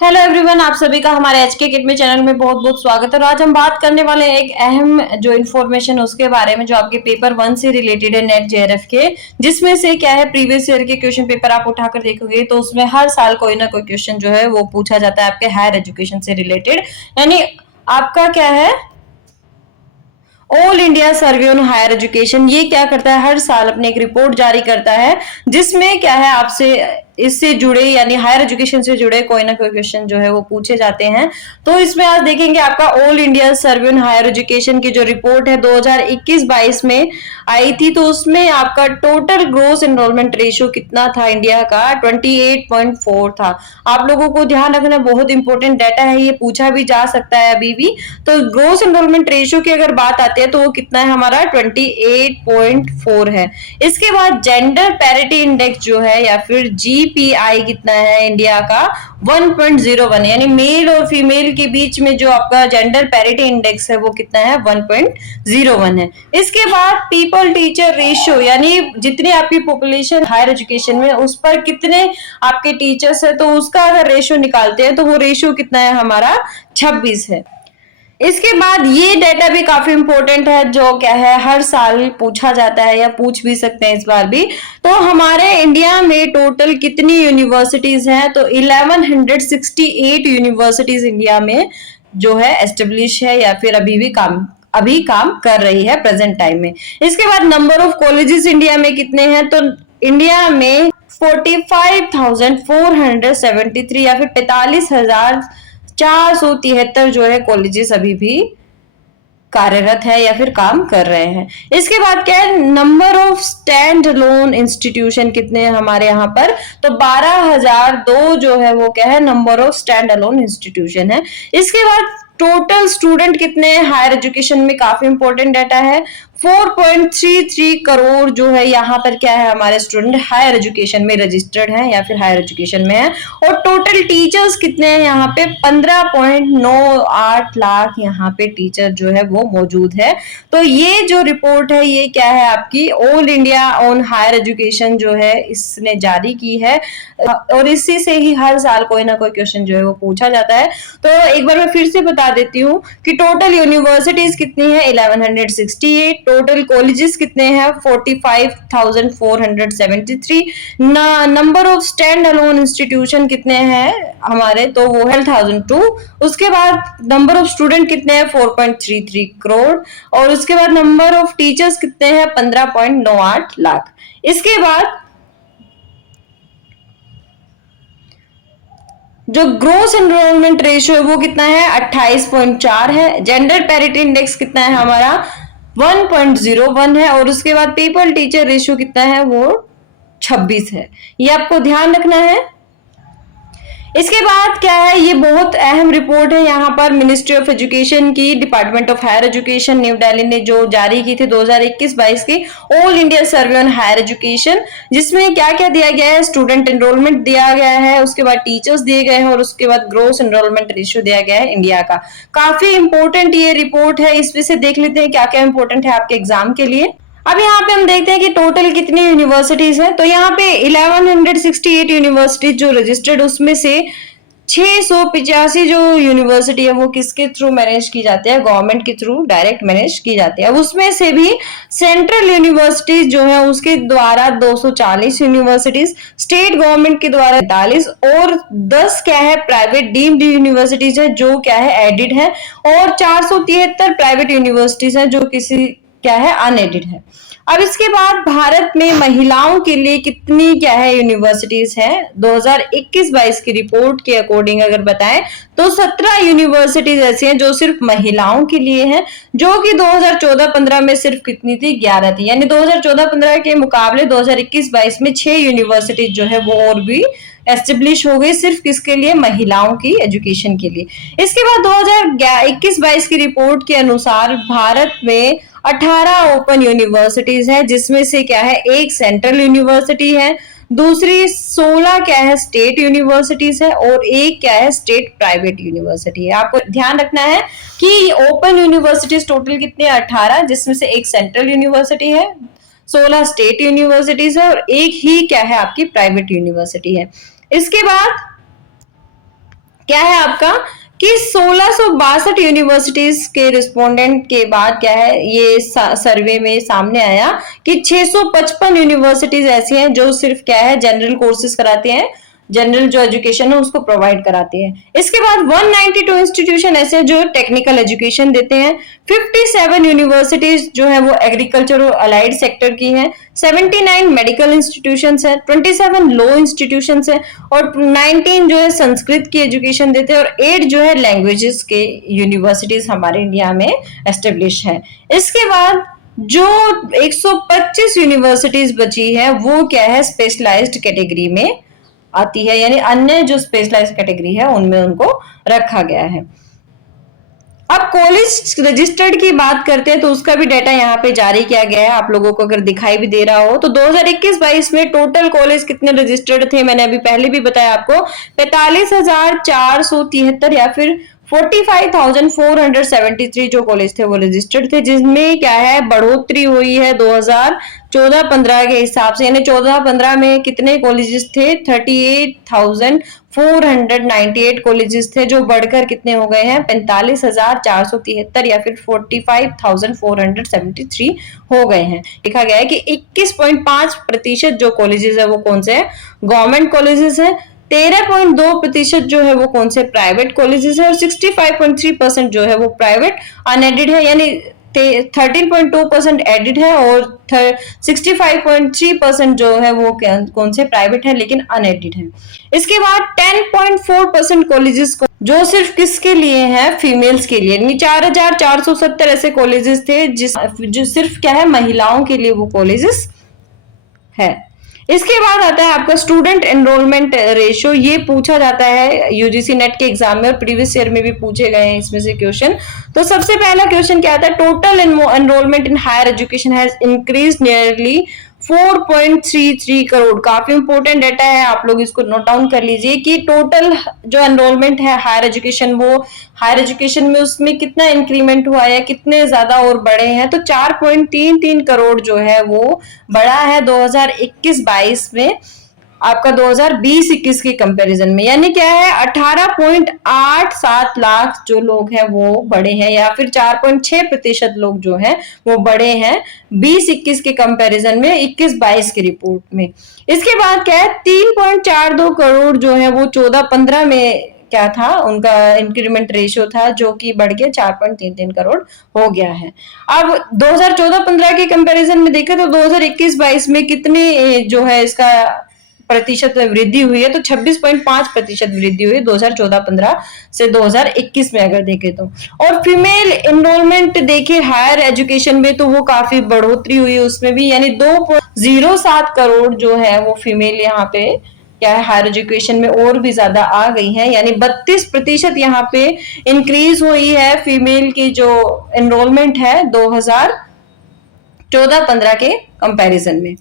Hello everyone, आप सभी का हमारे एचके किट में चैनल में बहुत बहुत स्वागत है। और आज हम बात करने वाले हैं एक अहम जो इन्फॉर्मेशन उसके बारे में जो आपके पेपर 1 से रिलेटेड है, नेट जेआरएफ के, जिसमें से क्या है प्रीवियस ईयर के क्वेश्चन पेपर आप उठाकर देखोगे तो उसमें हर साल कोई ना कोई क्वेश्चन जो है वो पूछा जाता है आपके हायर एजुकेशन से रिलेटेड। यानी आपका क्या है, all India survey on higher education, ये क्या करता है, हर साल अपने एक रिपोर्ट जारी करता है जिसमें क्या है आपसे इससे जुड़े यानी हायर एजुकेशन से जुड़े कोई ना कोई क्वेश्चन जो है वो पूछे जाते हैं। तो इसमें आज देखेंगे आपका all India survey on higher education की जो रिपोर्ट है 2021-22 में आई थी, तो उसमें आपका टोटल ग्रोस एनरोलमेंट रेशियो कितना था इंडिया का, 28.4 था। आप लोगों को ध्यान रखना, बहुत इंपॉर्टेंट डाटा है, ये पूछा भी जा सकता है अभी भी। तो ग्रोस एनरोलमेंट रेशियो की अगर बात आती है तो वो कितना है हमारा, 28.4 है। इसके बाद जेंडर पैरिटी इंडेक्स जो है या फिर जीपीआई कितना है इंडिया का, 1.01 है। यानी मेल और फीमेल के बीच में जो आपका जेंडर पैरिटी इंडेक्स है वो कितना है, 1.01 है। इसके बाद पीपल टीचर रेशियो, यानी जितनी आपकी पॉपुलेशन हायर एजुकेशन में उस पर कितने आपके टीचर्स है, तो उसका अगर रेशियो निकालते हैं तो वो रेशियो कितना है हमारा, 26 है। इसके बाद ये डेटा भी काफी इंपॉर्टेंट है, जो क्या है हर साल पूछा जाता है या पूछ भी सकते हैं इस बार भी। तो हमारे इंडिया में टोटल कितनी यूनिवर्सिटीज हैं, तो 1168 यूनिवर्सिटीज इंडिया में जो है एस्टेब्लिश है या फिर अभी काम कर रही है प्रेजेंट टाइम में। इसके बाद नंबर ऑफ कॉलेजेस इंडिया में कितने हैं, तो इंडिया में 45,473 या फिर 45,473 जो है कॉलेजेस अभी भी कार्यरत है या फिर काम कर रहे हैं। इसके बाद क्या है, number of stand alone institution कितने हैं हमारे यहाँ पर, तो 12,002 जो है वो क्या है, number of stand alone institution है। इसके बाद टोटल स्टूडेंट कितने हैं हायर एजुकेशन में, काफी इंपॉर्टेंट डाटा है, 4.33 करोड़ जो है यहाँ पर क्या है हमारे स्टूडेंट हायर एजुकेशन में रजिस्टर्ड हैं या फिर हायर एजुकेशन में है। और टोटल टीचर्स कितने हैं यहाँ पे, 15.98 लाख यहाँ पे टीचर जो है वो मौजूद है। तो ये जो रिपोर्ट है ये क्या है आपकी all India on higher education जो है इसने जारी की है, और इसी से ही हर साल कोई ना कोई क्वेश्चन जो है वो पूछा जाता है। तो एक बार मैं फिर से बता देती हूँ कि टोटल यूनिवर्सिटीज कितनी है, 1168, टोटल कॉलेजेस कितने हैं, 45,473, number of stand alone institution कितने हैं हमारे, तो वो है 1002। उसके बाद नंबर ऑफ स्टूडेंट कितने हैं, 4.33 करोड़, और उसके बाद नंबर ऑफ टीचर्स कितने हैं, 15.98 लाख। इसके बाद जो ग्रोस एनरोलमेंट रेशियो है वो कितना है, 28.4 है। जेंडर पैरिटी इंडेक्स कितना है हमारा, 1.01 है। और उसके बाद पीपल टीचर रेशियो कितना है, वो 26 है। ये आपको ध्यान रखना है। इसके बाद क्या है, ये बहुत अहम रिपोर्ट है, यहाँ पर मिनिस्ट्री ऑफ एजुकेशन की, department of higher education New Delhi ने जो जारी की थी 2021-22 की all India survey on higher education, जिसमें क्या क्या दिया गया है, स्टूडेंट एनरोलमेंट दिया गया है, उसके बाद टीचर्स दिए गए हैं, और उसके बाद ग्रोस एनरोलमेंट रेशियो दिया गया है इंडिया का। काफी इंपॉर्टेंट ये रिपोर्ट है, इसमें से देख लेते हैं क्या क्या इंपॉर्टेंट है आपके एग्जाम के लिए। अब यहाँ पे हम देखते हैं कि टोटल कितनी यूनिवर्सिटीज हैं, तो यहाँ पे 1168 यूनिवर्सिटीज जो रजिस्टर्ड, उसमें से 685 जो यूनिवर्सिटी है वो किसके थ्रू मैनेज की जाती है, गवर्नमेंट के थ्रू डायरेक्ट मैनेज की जाती है। अब उसमें से भी सेंट्रल यूनिवर्सिटीज जो है उसके द्वारा 240 यूनिवर्सिटीज, स्टेट गवर्नमेंट के द्वारा 45, और 10 क्या है प्राइवेट डीम्ड यूनिवर्सिटीज है जो क्या है एडिड है, और 473 प्राइवेट यूनिवर्सिटीज है जो किसी क्या है अनएडिड है। अब इसके बाद भारत में महिलाओं के लिए कितनी क्या है यूनिवर्सिटीज है, 2021-22 की रिपोर्ट के अकॉर्डिंग अगर बताएं तो 17 यूनिवर्सिटीज ऐसी हैं जो सिर्फ महिलाओं के लिए हैं, जो कि 2014-15 में सिर्फ कितनी थी, 11 थी। यानी 2014-15 के मुकाबले 2021-22 में 6 यूनिवर्सिटीज जो है वो और भी एस्टेब्लिश हो गई, सिर्फ किसके लिए, महिलाओं की एजुकेशन के लिए। इसके बाद 2021-22 की रिपोर्ट के अनुसार भारत में 18 ओपन यूनिवर्सिटीज है, जिसमें से क्या है एक सेंट्रल यूनिवर्सिटी है, दूसरी 16 क्या है स्टेट यूनिवर्सिटीज है, और एक क्या है स्टेट प्राइवेट यूनिवर्सिटी है। आपको ध्यान रखना है कि ओपन यूनिवर्सिटीज टोटल कितने, 18, जिसमें से एक सेंट्रल यूनिवर्सिटी है, 16 स्टेट यूनिवर्सिटीज है, और एक ही क्या है आपकी प्राइवेट यूनिवर्सिटी है। इसके बाद क्या है आपका कि 1662 यूनिवर्सिटीज के रिस्पोंडेंट के बाद क्या है ये सर्वे में सामने आया कि 655 यूनिवर्सिटीज ऐसी हैं जो सिर्फ क्या है जनरल कोर्सेज कराते हैं, जनरल जो एजुकेशन है उसको प्रोवाइड कराते हैं। इसके बाद 192 इंस्टीट्यूशन ऐसे जो टेक्निकल एजुकेशन देते हैं, 57 यूनिवर्सिटीज जो है वो एग्रीकल्चर और अलाइड सेक्टर की हैं, 79 मेडिकल इंस्टीट्यूशंस है, 27 लॉ इंस्टीट्यूशंस है और 19 जो है संस्कृत की एजुकेशन देते हैं और 8 जो है लैंग्वेजेस के यूनिवर्सिटीज हमारे इंडिया में एस्टेब्लिश है। इसके बाद जो 125 यूनिवर्सिटीज बची है वो क्या है स्पेशलाइज्ड कैटेगरी में आती है, यानी अन्य जो स्पेशलाइज्ड कैटेगरी है उनमें उनको रखा गया है। अब कॉलेज रजिस्टर्ड की बात करते हैं तो उसका भी डाटा यहाँ पे जारी किया गया है, आप लोगों को अगर दिखाई भी दे रहा हो तो 2021-22 में टोटल कॉलेज कितने रजिस्टर्ड थे, मैंने अभी पहले भी बताया आपको 45,473 या फिर 45,473 जो कॉलेज थे वो रजिस्टर्ड थे, जिसमें क्या है बढ़ोतरी हुई है 2014-15 के हिसाब से, यानी 14-15 में कितने कॉलेजेस थे 38,498 कॉलेजेस थे जो बढ़कर कितने हो गए हैं 45,473 या फिर 45,473 हो गए हैं। देखा गया है कि 21.5% जो कॉलेजेस है वो कौन से हैं गवर्नमेंट कॉलेजेस है, 13.2% जो है वो कौन से प्राइवेट कॉलेजेस है और 65.3% जो है वो प्राइवेट अनएडेड है, यानी 13.2% एडेड है और 65.3% जो है वो कौन से प्राइवेट है लेकिन अनएडेड है। इसके बाद 10.4% कॉलेजेस जो सिर्फ किसके लिए है फीमेल्स के लिए, 4,470 ऐसे कॉलेजेस थे जो सिर्फ क्या है महिलाओं के लिए वो कॉलेजेस है। इसके बाद आता है आपका स्टूडेंट एनरोलमेंट रेशियो, ये पूछा जाता है यूजीसी नेट के एग्जाम में और प्रीवियस ईयर में भी पूछे गए हैं इसमें से क्वेश्चन। तो सबसे पहला क्वेश्चन क्या आता है, total enrolment in higher education has increase nearly 4.33 crore. काफी इंपॉर्टेंट डाटा है, आप लोग इसको नोट डाउन कर लीजिए कि टोटल जो एनरोलमेंट है हायर एजुकेशन वो हायर एजुकेशन में उसमें कितना इंक्रीमेंट हुआ है, कितने ज्यादा और बड़े हैं, तो 4.33 करोड़ जो है वो बढ़ा है 2021-22 में आपका 2020-21 के कंपैरिजन में, यानी क्या है 18.87 लाख जो लोग हैं वो बड़े हैं या फिर 4.6% लोग जो हैं वो बड़े हैं 20-21 के कंपैरिजन में 21-22 की रिपोर्ट में। इसके बाद क्या है 3.42 करोड़ जो है वो 14-15 में क्या था उनका इंक्रीमेंट रेशियो था जो कि बढ़ के 4.33 करोड़ हो गया है। अब 2014-15 के कंपैरिजन में देखें तो 2021-22 में कितने जो है इसका प्रतिशत वृद्धि हुई है, तो 26.5% वृद्धि हुई 2014-15 से 2021 में अगर देखें तो। और फीमेल एनरोलमेंट देखें हायर एजुकेशन में तो वो काफी बढ़ोतरी हुई उसमें भी, यानी 2.07 करोड़ जो है वो फीमेल यहाँ पे क्या है हायर एजुकेशन में और भी ज्यादा आ गई है, यानी 32% यहाँ पे इंक्रीज हुई है फीमेल की जो एनरोलमेंट है 2014-15 के कंपैरिजन में।